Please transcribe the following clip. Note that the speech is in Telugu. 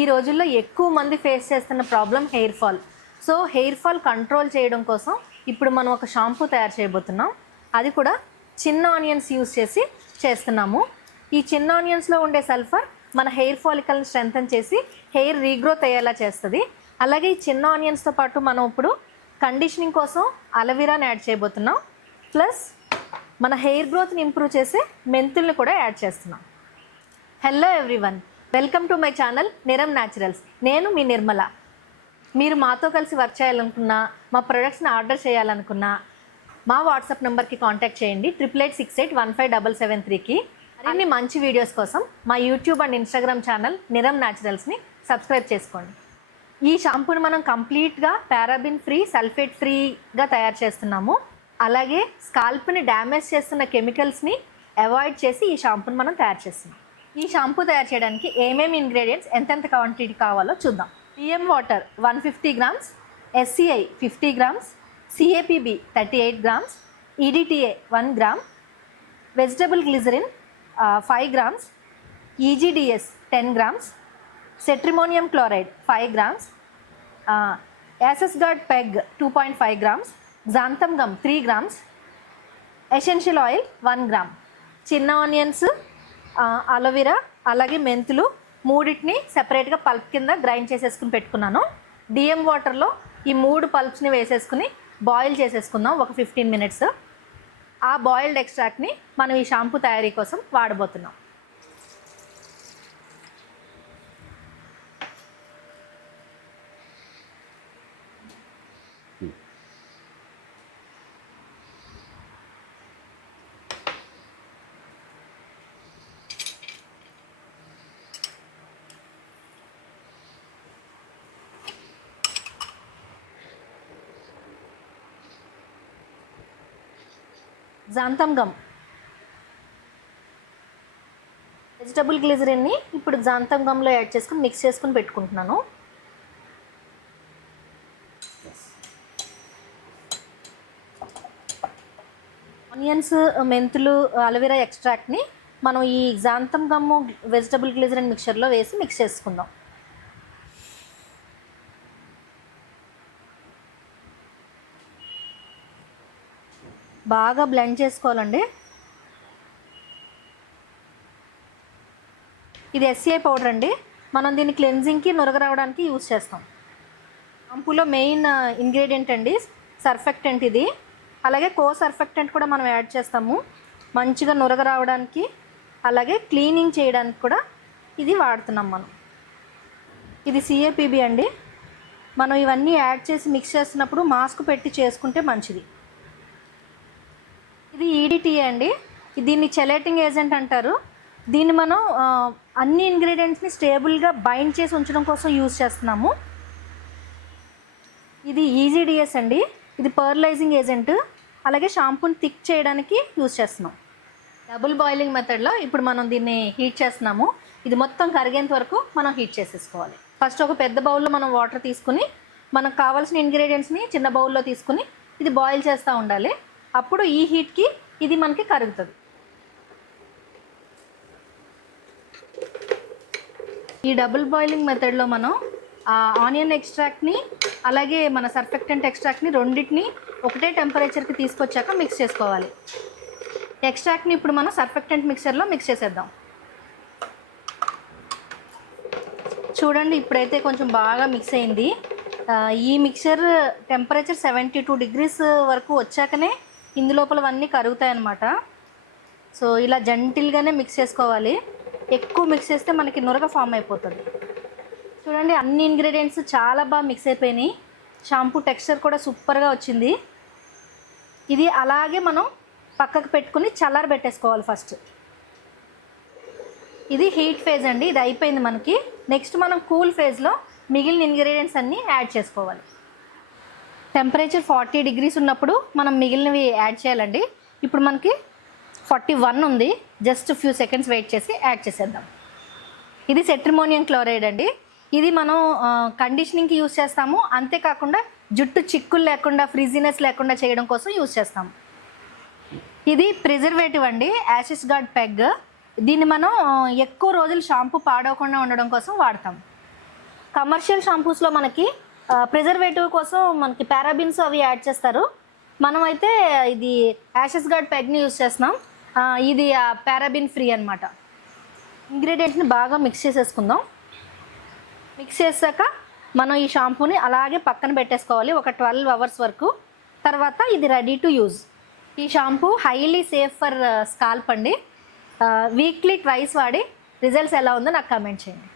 ఈ రోజుల్లో ఎక్కువ మంది ఫేస్ చేస్తున్న problem hair fall so hair fall control చేయడం కోసం ఇప్పుడు మనం ఒక షాంపూ తయారు చేయబోతున్నాం. అది కూడా చిన్న ఆనియన్స్ యూస్ చేసి చేస్తున్నాము. ఈ చిన్న ఆనియన్స్లో ఉండే సల్ఫర్ మన హెయిర్ ఫాలికల్ని స్ట్రెంగ్తన్ చేసి హెయిర్ రీగ్రోత్ అయ్యేలా చేస్తుంది. అలాగే ఈ చిన్న ఆనియన్స్తో పాటు మనం ఇప్పుడు కండిషనింగ్ కోసం అలవీరాని యాడ్ చేయబోతున్నాం. ప్లస్ మన హెయిర్ గ్రోత్ని ఇంప్రూవ్ చేసే మెంతుల్ని కూడా యాడ్ చేస్తున్నాం. Hello everyone welcome to my channel Niram naturals. నేను మీ నిర్మల. మీరు మాతో కలిసి వర్క్ చేయాలనుకున్నా మా ప్రొడక్ట్స్ని ఆర్డర్ చేయాలనుకున్నా మా వాట్సాప్ నెంబర్కి కాంటాక్ట్ చేయండి. Triple eight six eight one five double seven త్రీకి అన్ని మంచి వీడియోస్ కోసం మా YouTube and Instagram channel Niram న్యాచురల్స్ని subscribe చేసుకోండి. ఈ షాంపూని మనం కంప్లీట్గా పారాబిన్ ఫ్రీ సల్ఫేట్ ఫ్రీగా తయారు చేస్తున్నాము. అలాగే స్కాల్ప్ని డ్యామేజ్ చేస్తున్న కెమికల్స్ని అవాయిడ్ చేసి ఈ షాంపూని మనం తయారు చేస్తున్నాం. ఈ షాంపూ తయారు చేయడానికి ఏమేమి ఇంగ్రీడియంట్స్ ఎంతెంత క్వాంటిటీ కావాలో చూద్దాం. PM water one fifty grams SCI fifty grams CAPB thirty eight grams EDTA one gram vegetable glycerine five grams EGDS ten grams cetrimonium chloride five grams Acesguard peg two point five grams xanthan gum three grams essential oil one gram చిన్న ఆనియన్స్ అలోవెరా అలాగే మెంతులు మూడింటిని సెపరేట్గా పల్ప్ కింద గ్రైండ్ చేసేసుకుని పెట్టుకున్నాను. డిఎం వాటర్లో ఈ మూడు పల్ప్స్ని వేసేసుకుని బాయిల్ చేసేసుకుందాం ఒక ఫిఫ్టీన్ మినిట్స్ ఆ బాయిల్డ్ ఎక్స్ట్రాక్ట్ని మనం ఈ షాంపూ తయారీ కోసం వాడబోతున్నాం. జాంతం గమ్ వెజిటబుల్ గ్లిజరిన్ని ఇప్పుడు జాంతం గమ్లో యాడ్ చేసుకుని మిక్స్ చేసుకుని పెట్టుకుంటున్నాను. ఆనియన్స్ మెంతులు అలోవెరా ఎక్స్ట్రాక్ట్ని మనం ఈ జాంతం గమ్ము వెజిటబుల్ గ్లిజరిన్ మిక్చర్లో వేసి మిక్స్ చేసుకుందాం. బాగా బ్లెండ్ చేసుకోవాలండి. ఇది ఎస్సీఐ పౌడర్ అండి. మనం దీన్ని క్లెన్జింగ్కి నురగ రావడానికి యూజ్ చేస్తాం. షాంపూలో మెయిన్ ఇంగ్రీడియంట్ అండి. సర్ఫెక్టెంట్ ఇది. అలాగే కో సర్ఫెక్టెంట్ కూడా మనం యాడ్ చేస్తాము. మంచిగా నురగ రావడానికి అలాగే క్లీనింగ్ చేయడానికి కూడా ఇది వాడుతున్నాం మనం. ఇది సిఏపిబి అండి. మనం ఇవన్నీ యాడ్ చేసి మిక్స్ చేస్తున్నప్పుడు మాస్క్ పెట్టి చేసుకుంటే మంచిది. ఇది అండి. దీన్ని చెలేటింగ్ ఏజెంట్ అంటారు. దీన్ని మనం అన్ని ఇంగ్రీడియంట్స్ని స్టేబుల్గా బైండ్ చేసి ఉంచడం కోసం యూజ్ చేస్తున్నాము. ఇది ఈజీడిఎస్ అండి. ఇది పర్లైజింగ్ ఏజెంట్ అలాగే షాంపూని థిక్ చేయడానికి యూజ్ చేస్తున్నాం. డబుల్ బాయిలింగ్ మెథడ్లో ఇప్పుడు మనం దీన్ని హీట్ చేస్తున్నాము. ఇది మొత్తం కరిగేంత వరకు మనం హీట్ చేసేసుకోవాలి. ఫస్ట్ ఒక పెద్ద బౌల్లో మనం వాటర్ తీసుకుని మనకు కావాల్సిన ఇంగ్రీడియంట్స్ని చిన్న బౌల్లో తీసుకుని ఇది బాయిల్ చేస్తూ ఉండాలి. అప్పుడు ఈ హీట్కి ఇది మనకి కరుగుతుంది. ఈ డబుల్ బాయిలింగ్ మెథడ్లో మనం ఆ ఆనియన్ ఎక్స్ట్రాక్ట్ని అలాగే మన సర్ఫెక్టెంట్ ఎక్స్ట్రాక్ట్ని రెండింటిని ఒకటే టెంపరేచర్కి తీసుకొచ్చాక మిక్స్ చేసుకోవాలి. ఎక్స్ట్రాక్ట్ని ఇప్పుడు మనం సర్ఫెక్టెంట్ మిక్సర్లో మిక్స్ చేసేద్దాం. చూడండి ఇప్పుడైతే కొంచెం బాగా మిక్స్ అయింది. ఈ mixer temperature seventy two degrees వరకు వచ్చాకనే ఇందులోపలవన్నీ కరుగుతాయన్నమాట. సో ఇలా జంటిల్గానే మిక్స్ చేసుకోవాలి. ఎక్కువ మిక్స్ చేస్తే మనకి నురగ ఫామ్ అయిపోతుంది. చూడండి అన్ని ఇంగ్రీడియంట్స్ చాలా బాగా మిక్స్ అయిపోయినాయి. షాంపూ టెక్స్చర్ కూడా సూపర్గా వచ్చింది. ఇది అలాగే మనం పక్కకు పెట్టుకుని చల్లార పెట్టేసుకోవాలి ఫస్ట్ ఇది హీట్ ఫేజ్ అండి. ఇది అయిపోయింది మనకి. నెక్స్ట్ మనం కూల్ ఫేజ్లో మిగిలిన ఇంగ్రీడియంట్స్ అన్నీ యాడ్ చేసుకోవాలి. టెంపరేచర్ ఫార్టీ డిగ్రీస్ ఉన్నప్పుడు మనం మిగిలినవి యాడ్ చేయాలండి. ఇప్పుడు మనకి ఫార్టీ వన్ ఉంది. జస్ట్ ఫ్యూ సెకండ్స్ వెయిట్ చేసి యాడ్ చేసేద్దాం. ఇది సెట్రిమోనియం క్లోరైడ్ అండి. ఇది మనం కండిషనింగ్కి యూస్ చేస్తాము. అంతేకాకుండా జుట్టు చిక్కులు లేకుండా ఫ్రిజినెస్ లేకుండా చేయడం కోసం యూస్ చేస్తాము. ఇది ప్రిజర్వేటివ్ అండి. Acesguard peg. దీన్ని మనం ఎక్కువ రోజులు షాంపూ పాడవకుండా ఉండడం కోసం వాడతాం కమర్షియల్ షాంపూస్లో మనకి ప్రిజర్వేటివ్ కోసం మనకి పారాబిన్స్ అవి యాడ్ చేస్తారు. మనం అయితే ఇది యాషెస్ గార్డ్ పెగ్ని యూస్ చేస్తున్నాం. ఆ, ఇది పారాబిన్ ఫ్రీ అనమాట ఇంగ్రీడియంట్స్ని బాగా మిక్స్ చేసేసుకుందాం. మిక్స్ చేసాక మనం ఈ షాంపూని అలాగే పక్కన పెట్టేసుకోవాలి. ఒక ట్వెల్వ్ అవర్స్ వరకు. తర్వాత ఇది రెడీ టు యూజ్ ఈ shampoo highly safe for scalp అండి. వీక్లీ ట్వైస్ వాడి రిజల్ట్స్ ఎలా ఉందో నాకు కమెంట్ చేయండి.